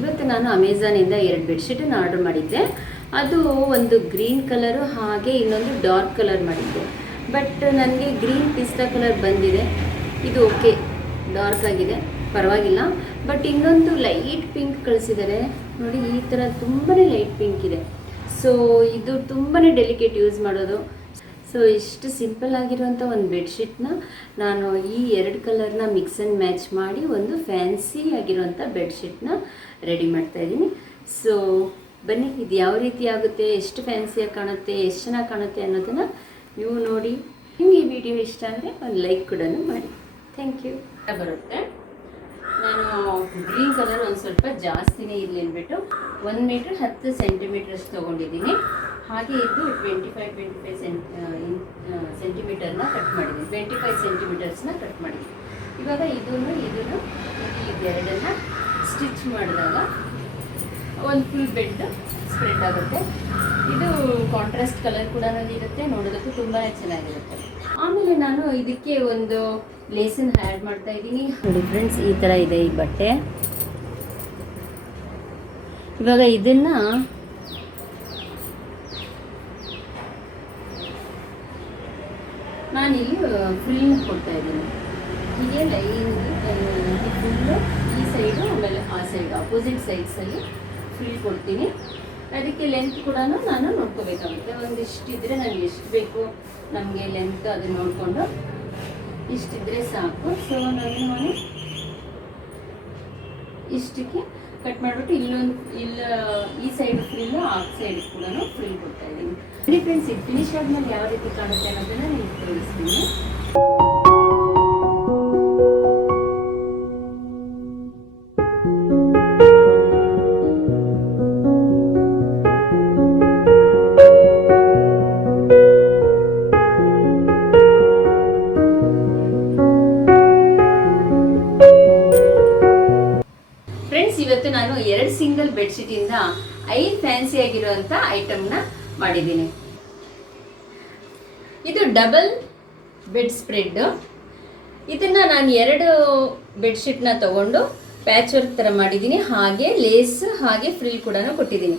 ಇವತ್ತು ನಾನು ಅಮೆಝಾನಿಂದ 2 ಬೆಡ್ಶೀಟನ್ನು ಆರ್ಡರ್ ಮಾಡಿದ್ದೆ. ಅದು ಒಂದು ಗ್ರೀನ್ ಕಲರು ಹಾಗೆ ಇನ್ನೊಂದು ಡಾರ್ಕ್ ಕಲರ್ ಮಾಡಿದ್ದೆ. ಬಟ್ ನನಗೆ ಗ್ರೀನ್ ಪಿಸ್ತಾ ಕಲರ್ ಬಂದಿದೆ. ಇದು ಓಕೆ, ಡಾರ್ಕ್ ಆಗಿದೆ, ಪರವಾಗಿಲ್ಲ. ಬಟ್ ಇನ್ನೊಂದು ಲೈಟ್ ಪಿಂಕ್ ಕಳಿಸಿದ್ದಾರೆ ನೋಡಿ. ಈ ಥರ ತುಂಬಾ ಲೈಟ್ ಪಿಂಕ್ ಇದೆ. ಸೊ ಇದು ತುಂಬಾ ಡೆಲಿಕೇಟ್ ಯೂಸ್ ಮಾಡೋದು. ಸೊ ಇಷ್ಟು ಸಿಂಪಲ್ ಆಗಿರುವಂಥ ಒಂದು ಬೆಡ್ಶೀಟ್ನ ನಾನು ಈ 2 ಕಲರ್ನ ಮಿಕ್ಸ್ ಆ್ಯಂಡ್ ಮ್ಯಾಚ್ ಮಾಡಿ ಒಂದು ಫ್ಯಾನ್ಸಿ ಆಗಿರುವಂಥ ಬೆಡ್ಶೀಟ್ನ ರೆಡಿ ಮಾಡ್ತಾಯಿದ್ದೀನಿ. ಸೊ ಬನ್ನಿ, ಇದು ಯಾವ ರೀತಿ ಆಗುತ್ತೆ, ಎಷ್ಟು ಫ್ಯಾನ್ಸಿಯಾಗಿ ಕಾಣುತ್ತೆ, ಎಷ್ಟು ಚೆನ್ನಾಗಿ ಕಾಣುತ್ತೆ ಅನ್ನೋದನ್ನು ನೀವು ನೋಡಿ. ನಿಮಗೆ ಈ ವಿಡಿಯೋ ಇಷ್ಟ ಆದರೆ ಒಂದು ಲೈಕ್ ಕೂಡ ಮಾಡಿ. Thank you. ಬರುತ್ತೆ. ನಾನು ಗ್ರೀನ್ ಕಲರ್ ಒಂದು ಸ್ವಲ್ಪ ಜಾಸ್ತಿನೇ ಇರಲಿ ಅಂದ್ಬಿಟ್ಟು 1 ಮೀಟರ್ 10 ಸೆಂಟಿಮೀಟರ್ಸ್ ತೊಗೊಂಡಿದ್ದೀನಿ. ಹಾಗೆ ಇದು 25 ಸೆಂಟಿಮೀಟರ್ನ ಕಟ್ ಮಾಡಿದ್ದೀನಿ. 25 ಸೆಂಟಿಮೀಟರ್ಸ್ನ ಕಟ್ ಮಾಡಿದ್ದೀನಿ. ಇವಾಗ ಇದನ್ನು ಇದೆರಡನ್ನು ಸ್ಟಿಚ್ ಮಾಡಿದಾಗ ಒಂದು ಫುಲ್ ಬೆಡ್ ಸ್ಪ್ರೆಡ್ ಆಗುತ್ತೆ. ಇದು ಕಾಂಟ್ರಾಸ್ಟ್ ಕಲರ್ ಕೂಡ ಇರುತ್ತೆ, ನೋಡೋದಕ್ಕೂ ತುಂಬಾ ಚೆನ್ನಾಗಿರುತ್ತೆ. ಆಮೇಲೆ ನಾನು ಇದಕ್ಕೆ ಒಂದು ಲೇಸನ್ನು ಆ್ಯಡ್ ಮಾಡ್ತಾ ಇದ್ದೀನಿ. ನೋಡಿ ಫ್ರೆಂಡ್ಸ್, ಈ ಥರ ಇದೆ ಈ ಬಟ್ಟೆ. ಇವಾಗ ಇದನ್ನು ನಾನಿಲ್ಲಿ ಫ್ರಿಲ್ ಕೊಡ್ತಾ ಇದ್ದೀನಿ. ಹೀಗೆ ಲೈನ್ ಫುಲ್ಲು ಈ ಸೈಡು ಆಮೇಲೆ ಆ ಸೈಡು ಅಪೋಸಿಟ್ ಸೈಡ್ಸಲ್ಲಿ ಫ್ರಿಲ್ ಕೊಡ್ತೀನಿ. ಅದಕ್ಕೆ ಲೆಂತ್ ಕೂಡ ನಾನು ನೋಡ್ಕೋಬೇಕಾಗುತ್ತೆ. ಒಂದಿಷ್ಟಿದ್ರೆ ನನಗೆ ಎಷ್ಟು ಬೇಕು ನಮಗೆ ಲೆಂತ್ ಅದನ್ನು ನೋಡಿಕೊಂಡು ಇಷ್ಟಿದ್ರೆ ಸಾಕು. ಸೊ ನಾನು ಇಷ್ಟಕ್ಕೆ ಕಟ್ ಮಾಡಿಬಿಟ್ಟು ಈ ಸೈಡ್ ಫ್ರಿಲ್ ಆ ಸೈಡ್ ಕೂಡ ಫ್ರಿಲ್ ಕೊಡ್ತಾ ಇದ್ದೀನಿ. ಫ್ರೆಂಡ್ಸ್, ಇದು ಫಿನಿಶ್ ಆದ್ಮೇಲೆ ಯಾವ ರೀತಿ ಕಾಣುತ್ತೆ ಅನ್ನೋದನ್ನ ನಿಮ್ಗೆ ತೋರಿಸ್ತೀನಿ. ಫ್ರೆಂಡ್ಸ್, ಇವತ್ತು ನಾನು 2 ಸಿಂಗಲ್ ಬೆಡ್ಶೀಟಿಂದ 5 ಫ್ಯಾನ್ಸಿ ಆಗಿರುವಂಥ ಐಟಮ್ನ ಮಾಡಿದ್ದೀನಿ. ಇದು ಡಬಲ್ ಬೆಡ್ ಸ್ಪ್ರೆಡ್. ಇದನ್ನು ನಾನು 2 ಬೆಡ್ಶೀಟ್ನ ತಗೊಂಡು ಪ್ಯಾಚ್ ವರ್ಕ್ ಥರ ಮಾಡಿದ್ದೀನಿ. ಹಾಗೆ ಲೇಸ್ ಹಾಗೆ ಫ್ರಿಲ್ ಕೂಡ ಕೊಟ್ಟಿದ್ದೀನಿ.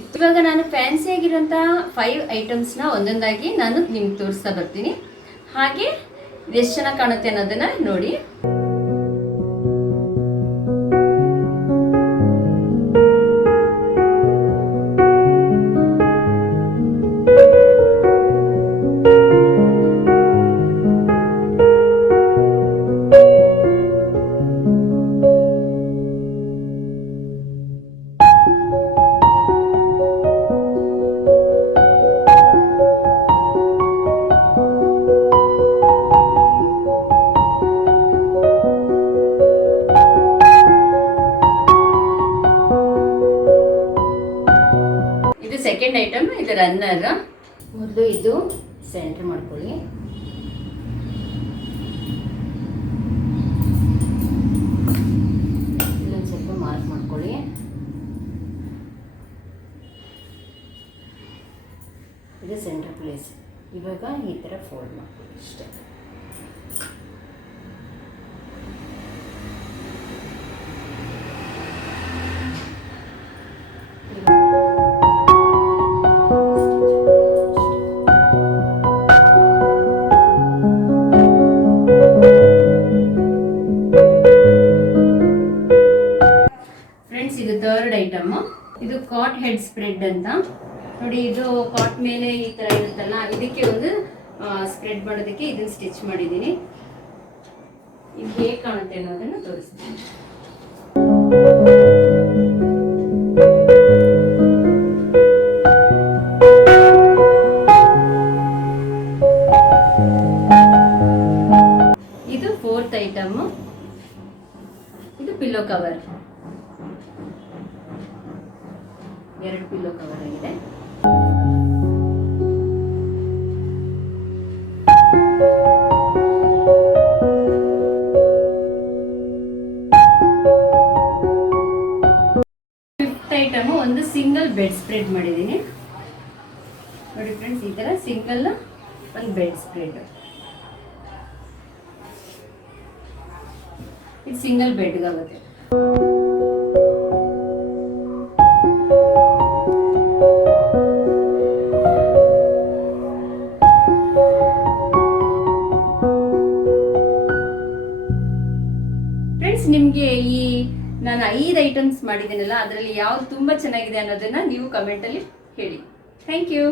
ಇವಾಗ ನಾನು ಫ್ಯಾನ್ಸಿ ಆಗಿರೋಂಥ 5 ಐಟಮ್ಸ್ನ ಒಂದೊಂದಾಗಿ ನಾನು ನಿಮ್ಗೆ ತೋರಿಸ್ತಾ ಬರ್ತೀನಿ. ಹಾಗೆ ಎಷ್ಟು ಚೆನ್ನಾಗಿ ಕಾಣುತ್ತೆ ಅನ್ನೋದನ್ನು ನೋಡಿ. ಸೆಕೆಂಡ್ ಐಟಮ್ ಇದು ರನ್ನರ್. ಮೊದಲು ಇದು ಸೆಂಟರ್ ಮಾಡ್ಕೊಳ್ಳಿ. ಇಲ್ಲೊಂದು ಸ್ವಲ್ಪ ಮಾರ್ಕ್ ಮಾಡ್ಕೊಳ್ಳಿ. ಇದು ಸೆಂಟರ್ ಪ್ಲೇಸ್. ಇವಾಗ ಈ ಥರ ಫೋಲ್ಡ್ ಮಾಡ್ಕೊಳ್ಳಿ ಇಷ್ಟೇ. ಇದು ಥರ್ಡ್ ಐಟಮ್. ಇದು ಕಾಟ್ ಹೆಡ್ ಸ್ಪ್ರೆಡ್ ಅಂತ ನೋಡಿ. ಇದು ಕಾಟ್ ಮೇಲೆ ಈ ತರ ಇರುತ್ತಲ್ಲ, ಇದಕ್ಕೆ ಒಂದು ಸ್ಪ್ರೆಡ್ ಮಾಡೋದಕ್ಕೆ ಇದನ್ನ ಸ್ಟಿಚ್ ಮಾಡಿದ್ದೀನಿ. ಇದು ಹೇಗೆ ಕಾಣುತ್ತೆ ಅನ್ನೋದನ್ನ ತೋರಿಸ್ತೀನಿ. ಇದು 4th ಐಟಮ್. ಇದು ಪಿಲ್ಲೋ ಕವರ್. 2 ಪಿಲ್ಲೋ ಕವರ್ ಆಗಿದೆ. ಫಿಫ್ತ್ ಐಟಮ್ ಒಂದು ಸಿಂಗಲ್ ಬೆಡ್ ಸ್ಪ್ರೆಡ್ ಮಾಡಿದ್ದೀನಿ ನೋಡಿ ಫ್ರೆಂಡ್ಸ್. ಈ ತರ ಸಿಂಗಲ್ ಒಂದು ಬೆಡ್ ಸ್ಪ್ರೆಡ್. ಇದು ಸಿಂಗಲ್ ಬೆಡ್ಗಾಗುತ್ತೆ. ಐಟಮ್ಸ್ ಮಾಡಿದ್ದೀನಲ್ಲ ಅದರಲ್ಲಿ ಯಾವ್ದು ತುಂಬ ಚೆನ್ನಾಗಿದೆ ಅನ್ನೋದನ್ನು ನೀವು ಕಮೆಂಟಲ್ಲಿ ಹೇಳಿ. Thank you.